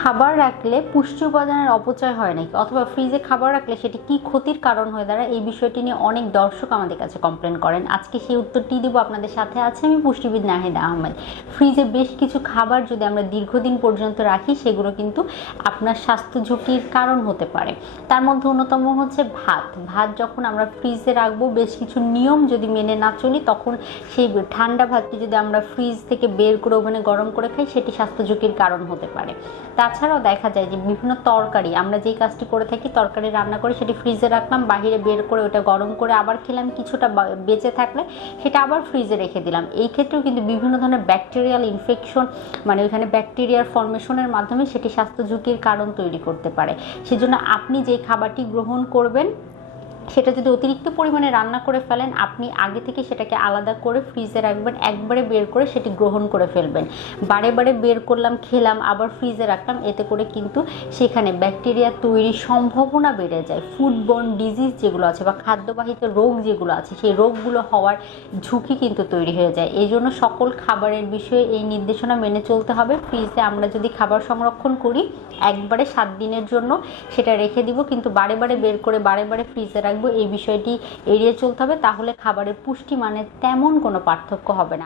খাবার রাখলে পুষ্টি উপাদানের অপচয় হয় নাকি, অথবা ফ্রিজে খাবার রাখলে সেটি কি ক্ষতির কারণ হয়ে দাঁড়ায়, এই বিষয়টি নিয়ে অনেক দর্শক আমাদের কাছে কমপ্লেন করেন। আজকে সেই উত্তরটি দিব। আপনাদের সাথে আছে আমি পুষ্টিবিদ নাহিদা আহমেদ। ফ্রিজে বেশ কিছু খাবার যদি আমরা দীর্ঘদিন পর্যন্ত রাখি সেগুলো কিন্তু আপনার স্বাস্থ্য ঝুঁকির কারণ হতে পারে। তার মধ্যে অন্যতম হচ্ছে ভাত। ভাত যখন আমরা ফ্রিজে রাখবো, বেশ কিছু নিয়ম যদি মেনে না চলি, তখন সেই ঠান্ডা ভাতটি যদি আমরা ফ্রিজ থেকে বের করে ওভেনে গরম করে খাই, সেটি স্বাস্থ্য ঝুঁকির কারণ হতে পারে। তাছাড়াও দেখা যায় যে বিভিন্ন তরকারি, আমরা যেই কাজটি করে থাকি, তরকারি রান্না করে সেটি ফ্রিজে রাখলাম, বাহিরে বের করে ওটা গরম করে আবার খেলাম, কিছুটা বেঁচে থাকলে সেটা আবার ফ্রিজে রেখে দিলাম। এই ক্ষেত্রেও কিন্তু বিভিন্ন ধরনের ব্যাকটেরিয়াল ইনফেকশন, মানে ওইখানে ব্যাকটেরিয়ার ফর্মেশনের মাধ্যমে সেটি স্বাস্থ্য ঝুঁকির কারণ তৈরি করতে পারে। সেজন্য আপনি যে খাবারটি গ্রহণ করবেন সেটা যদি অতিরিক্ত পরিমাণে রান্না করে ফেলেন, আপনি আগে থেকে সেটাকে আলাদা করে ফ্রিজে রাখবেন, একবারে বের করে সেটি গ্রহণ করে ফেলবেন। বারে বারে বের করলাম, খেলাম, আবার ফ্রিজে রাখলাম, এতে করে কিন্তু সেখানে ব্যাকটেরিয়া তৈরির সম্ভাবনা বেড়ে যায়। ফুডবর্ন ডিজিজ যেগুলো আছে বা খাদ্যবাহিত রোগ যেগুলো আছে, সেই রোগগুলো হওয়ার ঝুঁকি কিন্তু তৈরি হয়ে যায়। এই জন্য সকল খাবারের বিষয়ে এই নির্দেশনা মেনে চলতে হবে। ফ্রিজে আমরা যদি খাবার সংরক্ষণ করি, একবারে 7 দিনের জন্য সেটা রেখে দিব, কিন্তু বারে বারে বের করে বারে বারে ফ্রিজে রাখবো, এই বিষয়টি এড়িয়ে চলতে হবে। তাহলে খাবারের পুষ্টি মানে তেমন কোনো পার্থক্য হবে না।